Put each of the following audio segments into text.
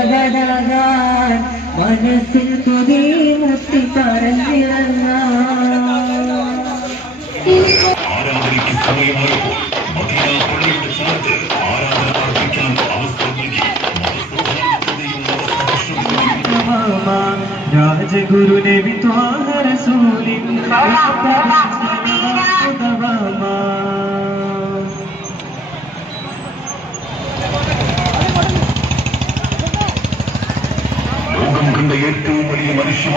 പാറുത്തിരകടാകാൻ മനസ്സിൽ തുതി മുത്തി പറഞ്ഞിറങ്ങാൻ. ആരാധനയ്ക്ക് സമയമായപ്പോൾ മദീന പള്ളിയുടെ സ്ഥലത്ത് ആരാധന അർപ്പിക്കാൻ അവസരം നൽകി രാജഗുരു നബി ത്വാഹ റസൂലിൻ.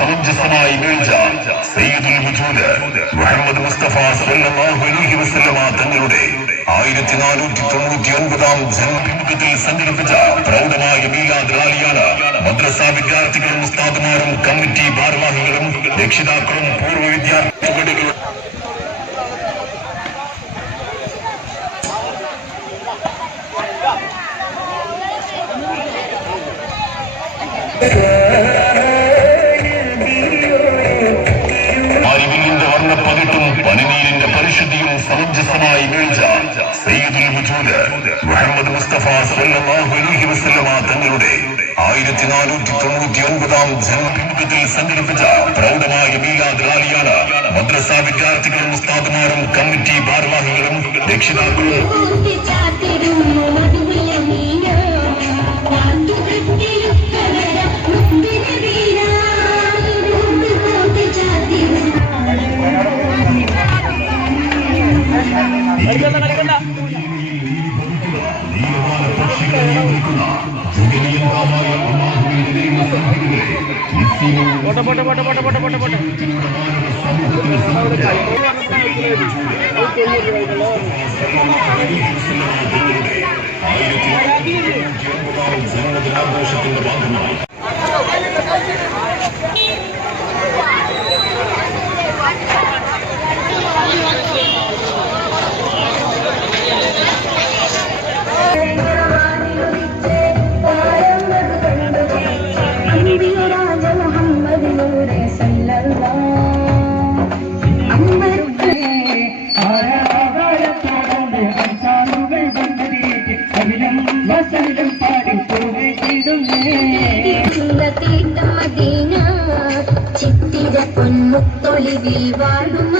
സമഞ്ജസമായി വീഴ്ച സയ്യിദുൽ വജൂദ് മുഹമ്മദ് മുസ്തഫ സല്ലല്ലാഹു അലൈഹി വസല്ലമ തങ്ങളുടെ ആയിരത്തി നാനൂറ്റി തൊണ്ണൂറ്റി ഒൻപതാം ജന്മഭിമുഖത്തിൽ സംഘടിപ്പിച്ച പ്രൗഢമായ മീലാദ് റാലിയാണ് മദ്രസ വിദ്യാർത്ഥികളും ഉസ്താദുമാരും കമ്മിറ്റി ഭാരവാഹികളും രക്ഷിതാക്കളും പൂർവ വിദ്യാർത്ഥികളും. അറിവിന്റെ വർണപ്പകിട്ടും പനിനീരിന്റെ പരിശുദ്ധിയും സമഞ്ജസമായി വീഴ്ച. സയ്യിദുൽ വജൂദ് മുഹമ്മദ് മുസ്തഫ സല്ലല്ലാഹു അലൈഹി വസല്ലമ തങ്ങളുടെ ആയിരത്തി നാനൂറ്റി തൊണ്ണൂറ്റി ഒൻപതാം ജന്മഭിമുഖത്തിൽ സംഘടിപ്പിച്ച പ്രൗഢമായ മീലാദ് റാലിയാണ് മദ്രസ വിദ്യാർത്ഥികളും ഉസ്താദുമാരും കമ്മിറ്റി ഭാരവാഹികളും രക്ഷിതാക്കളും. പക്ഷികളെ നിയന്ത്രിക്കുന്ന ജഗനീയമായ അള്ളാഹുവിന്റെ ദൈവസംഹിതകളെ നിത്യവും പോട്ടെ പോട്ടെ പോട്ടെ പോട്ടെ ചിത്തിര പൊന്മുത്തൊളിവിൽ വാഴും